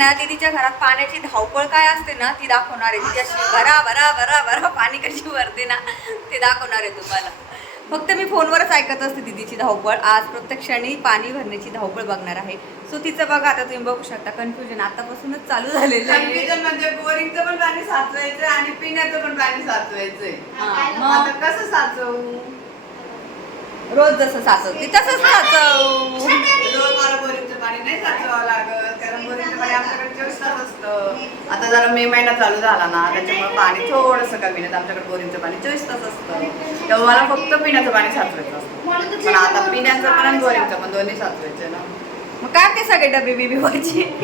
ना दीदीच्या घरात पाण्याची धावपळ काय असते ना ती दाखवणार आहे. तिची अशी भरा भरा भरा भरा पाणी कशी भरते ना ते दाखवणार आहे तुम्हाला. फक्त मी फोनवरच ऐकत असते दीदीची धावपळ. आज प्रत्यक्षाने पाणी भरण्याची धावपळ बघणार आहे. सो तिचं बघा आता तुम्ही बघू शकता कन्फ्युजन आतापासूनच चालू झालेलं आहे. कन्फ्युजन म्हणजे बोरिंगचं पण पाणी साचवायचं आणि पिण्याचं पण पाणी साचवायचंय. आता मग? कसं साचवू? रोज जसं साचवते तसंच साचव. रोज मला बोरिंगचं पाणी नाही साचवावं लागत कारण बोरिंगचं पाणी आमच्याकडे चोवीस तास असतं. आता जरा मे महिना चालू झाला ना त्याच्यामुळे पाणी थोडंसं कमी नाही आमच्याकडे बोरिंगचं पाणी चोवीस तास असतं. तेव्हा मला फक्त पिण्याचं पाणी साचवायचं असतं. पण आता पिण्याचं पण आणि बोरिंगचं पण दोन्ही साचवायचं ना. मग काय ते सगळे डबे बिबी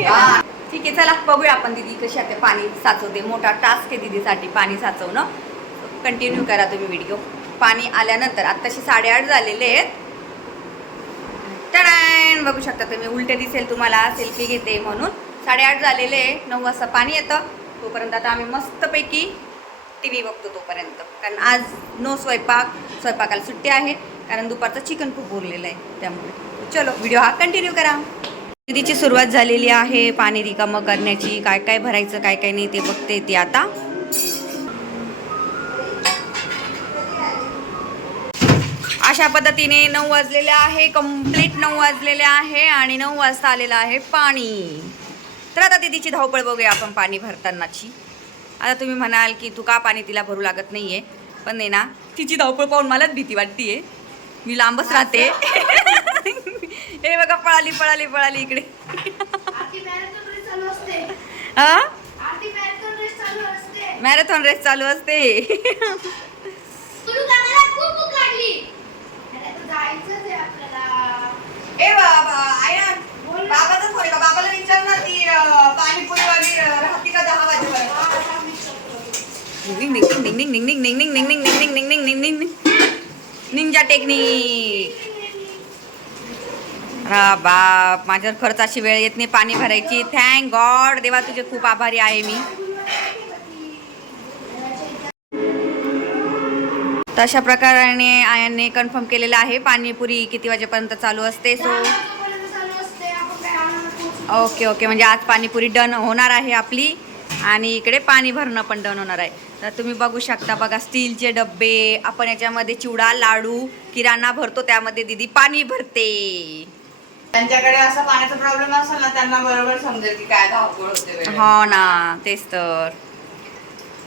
हा. ठीक आहे चला बघूया आपण दीदी कशी आता पाणी साचवते. मोठा टास्क आहे दीदीसाठी पाणी साचवणं. कंटिन्यू करा तुम्ही व्हिडिओ पाणी आल्यानंतर आत्ताशी साडेआठ झालेले आहेत. टडान बघू शकता तुम्ही उलटे दिसेल तुम्हाला सेल्फी घेते म्हणून. साडेआठ झालेले आहे नऊ वाजता पाणी येतं. तोपर्यंत आता आम्ही मस्तपैकी टी व्ही बघतो तोपर्यंत. कारण आज नो स्वयंपाक स्वयंपाकाला सुट्टी आहे. कारण दुपारचं चिकन खूप उरलेलं आहे त्यामुळे. चलो व्हिडिओ हा कंटिन्यू करा. तिची सुरुवात झालेली आहे पाणी रिकामं करण्याची काय काय भरायचं काय काय नाही ते बघते ती आता. अशा पद्धतीने नऊ वाजलेले आहे कंप्लीट नऊ वाजलेले आहे आणि नऊ वाजता आलेलं आहे पाणी. तर आता दीदीची धावपळ बघूया आपण पाणी भरतानाची. आता तुम्ही म्हणाल की तू का पाणी तिला भरू लागत नाही आहे पण नाही ना तिची धावपळ पाहून मलाच भीती वाटते मी लांबच राहते. हे बघा पळाली पळाली पळाली इकडे. मॅरेथॉन रेस चालू असते. ए बाबा आया बाबाचा फोन का बाबाला विचार ना ती पाणीपुरी वाली राहते का दहा वाजेपर्यंत निंजा टेक्निक बाप माझ्यावर खरंच अशी वेळ येत नाही पाणी भरायची थँक गॉड देवा तुझे खूप आभारी आहे मी तशा प्रकाराने आयाने कन्फर्म केलेलं आहे. पाणीपुरी किती वाजेपर्यंत चालू असते? सो. ओके ओके म्हणजे आज पाणीपुरी डन होणार आहे आपली. आणि इकडे पाणी भरणं पण डन होणार आहे. तर तुम्ही बघू शकता बघा स्टीलचे डब्बे आपण याच्यामध्ये चिवडा लाडू किराणा भरतो. त्यामध्ये दीदी पाणी भरते. त्यांच्याकडे असा पाण्याचा प्रॉब्लेम असेल ना त्यांना बरोबर समजेल की काय धावपळ होते. हो ना तेच तर.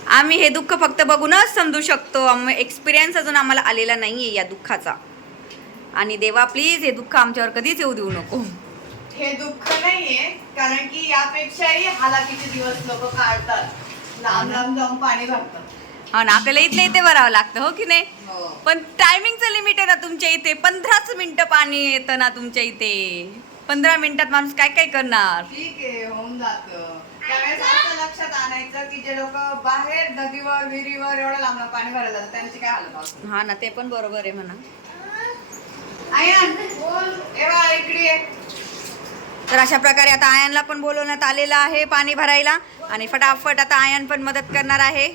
आम्ही हे दुःख फक्त बघूनच समजू शकतो. एक्सपिरियन्स अजून आम्हाला आलेला नाही आहे या दुःखाचा. आणि देवा प्लीज हे दुःख आमच्यावर कधीच येऊ देऊ नको. हे दुःख नाहीये कारण की यापेक्षाही हालाकीचे दिवस लोक काढतात. लांब लांब जाऊन पाणी भरतात. हो ना आपल्याला इथल्या इथे भरावं लागतं हो की नाही? हो. पण टायमिंगचं लिमिट आहे ना तुमच्या इथे. पंधराच मिनिटं पाणी येतं ना तुमच्या इथे. पंधरा मिनिटात माणूस काय काय करणार? ठीक आहे होऊन जात. त्यावेळेस असं लक्षात आणायचं की जे लोक बाहेर नदीवर विहिरीवर एवढं पाणी भरायला त्यांची काय हालत असते हा ना ते पण बरोबर आहे म्हणा. आयन बोल एवा इकडे ये. तर अशा प्रकारे आता आयनला पण बोलवण्यात आलेलं आहे पाणी भरायला आणि फटाफट आता आयन पण मदत करणार आहे.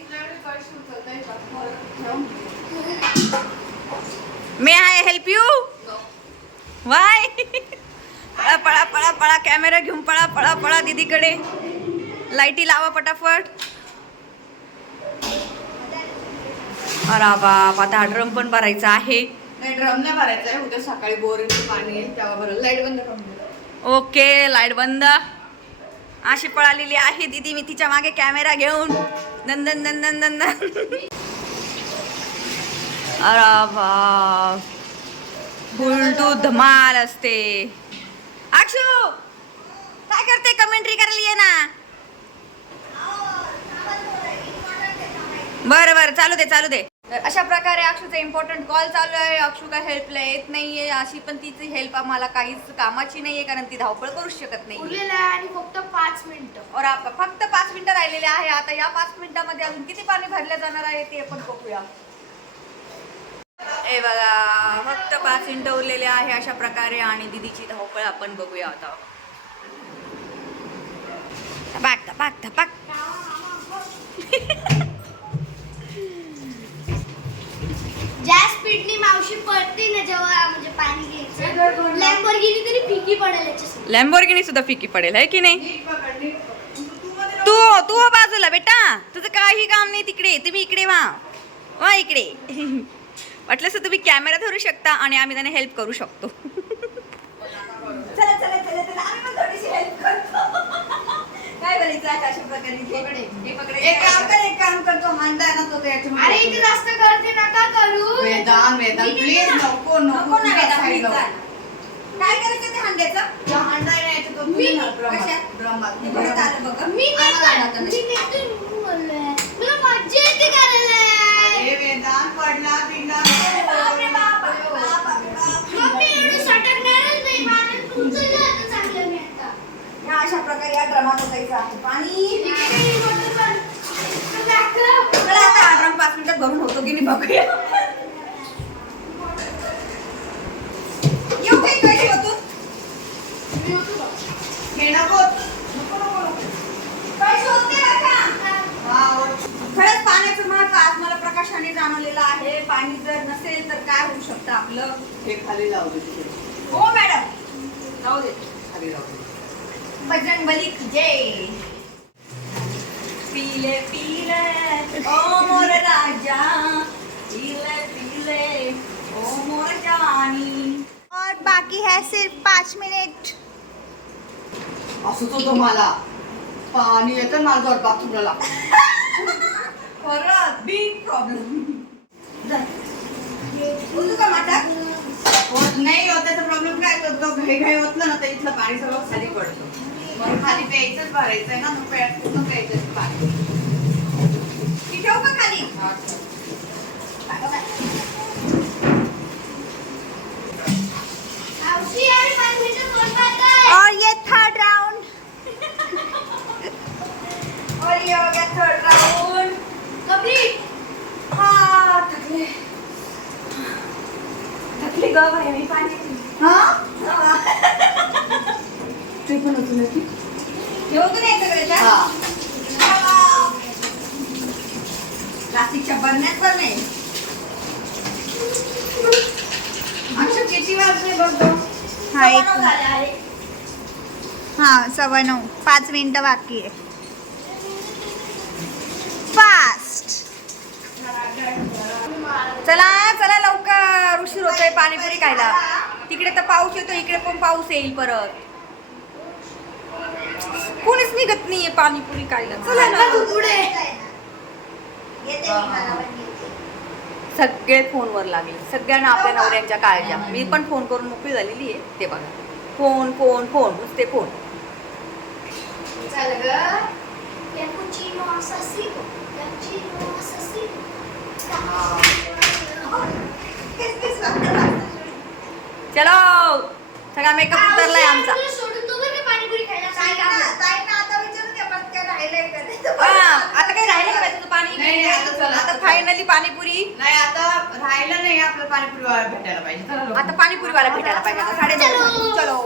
May I help you Y पळा पळा पळा पळा कॅमेरा घेऊन पळा पळा पळा दीदीकडे. लाईटी लावा पटाफट. अरे बाप आता ड्रम पण भरायचा आहे. नाही ड्रम नाही भरायचं आहे. उद्या सकाळी बोरिंग पाणी येईल तेव्हा भरलं. लाइट बंद करून दे. ओके लाइट बंद. अशी पळालेली आहे दीदी मी तिच्यामागे कॅमेरा घेऊन. नंदन नंदन नंदन अरे बाप. बुलटू धमाल असते. अक्षू काय करते? कमेंट्री करायला ये ना. बरं बरं. चालू दे चालू दे. तर अशा प्रकारे अक्षूचा इम्पॉर्टंट कॉल चालू आहे. अक्षू काय हेल्पला येत नाहीये. अशी पण तिची हेल्प आम्हाला काहीच कामाची नाहीये कारण ती धावपळ करू शकत नाही उरलेलं आहे आणि फक्त पाच मिनिटं. और आप- फक्त पाच मिनिटं राहिलेले आहे. आता या पाच मिनिटामध्ये अजून किती पाणी भरले जाणार आहे ते पण बघूया. ए बघा फक्त पाच मिनिटं उरलेले आहे अशा प्रकारे आणि दीदीची धावपळ आपण बघूया आता. धपाक धपाक धपाक ज्या स्पीडनी मावशी पडते ना जेव्हा म्हणजे पाणी घ्यायचं लॅम्बोर्गिनी तरी फिकी पडेल. लॅम्बोर्गिनी सुद्धा फिकी पडेल आहे की नाही. तू- तू हो बाजूला बेटा. तुझं काही काम नाही तिकडे. तुम्ही इकडे वा वा इकडे. वाटलं तर तुम्ही कॅमेरा धरू शकता आणि आम्ही त्यांना हेल्प करू शकतो. चला चला चला चला. आम्ही पण थोडीशी हेल्प करतो. काय बोलायचं? आहे अशा प्रकारे. हे पकडे. एक काम कर एक काम कर. तो अरे इथे जास्त गर्दी नका करू वेदांत मी प्लीज ना. नको नको नको ना side please. काय करायचं ते हांड्याचं हांडा तो मी-. कशात? ड्रमात. हे बघा मी आलं आता मी नाही. बोललोय मला मज्जा येते करायला अरे वेदांत पडला बिडला बापरे बाप, बाप, बाप. मम्मी एवढं सटकणारच नाही पाण्यात उचललं आता चांगलं मी आता या अशा प्रकारे या ड्रमात होतायचं आहे ही पण. चला आता हा ड्रम पाच मिनिटात भरून होतो की नाही बघूया. येऊ काही काही होतो? हे नको. खरंच पाण्याचं महत्त्व आज मला प्रकाशाने जाणवलेलं आहे. पाणी जर नसेल तर काय होऊ शकतं आपलं? हे खाली लावू दे. हो मॅडम. जाऊ दे. खाली लावू दे. बजरंग बली की जय. पीले पीले ओ मोर राजा पीले पीले ओ मोर जानी और बाकी है सिर्फ पाँच मिनट। असंच होतं मला. पाणी येतं मला जोर बाथरूमला खरंच बिग प्रॉब्लेम का माता? होत नाही होत त्याचा प्रॉब्लेम काय करतो घाई घाई होतलं ना तर इथलं पाणी सगळं खाली पडतं. मग खाली प्यायचंच भरायचंय ना मग प्या- पूर्ण प्यायचं पाणी ती ठेवू का खाली. है और ये थर्ड राउंड और ये हो गया थर्ड राउंड कंप्लीट हा थकले. थकली ग मी पाणी. हा. पण होतं ना सगळ्याच्या हा. प्लास्टिकच्या बरण्यात पण नाही. अक्षर किती वाजले बघतो. हा एक सव्वा. हाँ सवा नऊ. पाच मिनिटं बाकी आहे. फास्ट चला चला लवकर. उशीर होतोय पाणीपुरी खायला. तिकडे तर पाऊस येतो इकडे पण पाऊस येईल परत. कोणीच निघत नाहीये पाणीपुरी खायला. चला ना. पुढे सगळे फोनवर लागले. सगळ्यांना आपल्या नवऱ्यांच्या काळज्या. मी पण फोन करून मोकळी झालेली आहे. ते बघा. Phone phone phone. नुसते फोन. असासिनो चलो. सगळा मेकअप उतरलाय आमचा सोडून तू बरं का पाणीपुरी खायला हा, आता काही राहिलं का बाई तुझं पाणी नाही, नाही, आता चला, आता आता फायनली पाणीपुरी. नाही आता राहिलं नाही आपलं पाणीपुरी वाला भेटायला पाहिजे. चला लवकर. आता पाणीपुरीवाला भेटायला पाहिजे. आता साडे चलो. चलो.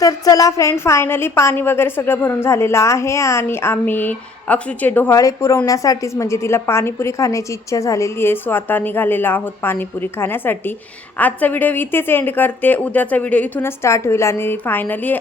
तर चला फ्रेंड फायनली पाणी वगैरे सगळं भरून झालेलं आहे आणि आम्ही अक्षूचे डोहाळे पुरवण्यासाठीच म्हणजे तिला पाणीपुरी खाण्याची इच्छा झालेली आहे सो आता निघालेला आहोत पाणीपुरी खाण्यासाठी. आजचा व्हिडिओ इथेच एंड करते. उद्याचा व्हिडिओ इथूनच स्टार्ट होईल आणि फायनली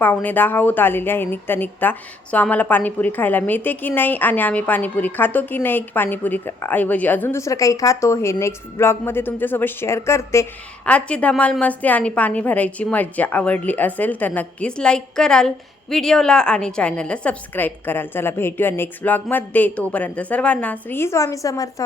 पावणे दहा होत आलेले आहे निघता निघता सो आम्हाला पाणीपुरी खायला मिळते की नाही आणि आम्ही पाणीपुरी खातो की नाही पाणीपुरी ऐवजी अजून दुसरं काही खातो हे नेक्स्ट ब्लॉगमध्ये तुमच्यासोबत शेअर करते. आजची धमाल मस्ती आणि पाणी भरायची मज्जा आवडली असेल तर नक्कीच लाईक कराल. व्हिडिओला आणि चॅनलला सबस्क्राईब कराल. चला भेटूया नेक्स्ट ब्लॉगमध्ये तोपर्यंत सर्वांना श्री स्वामी समर्थ.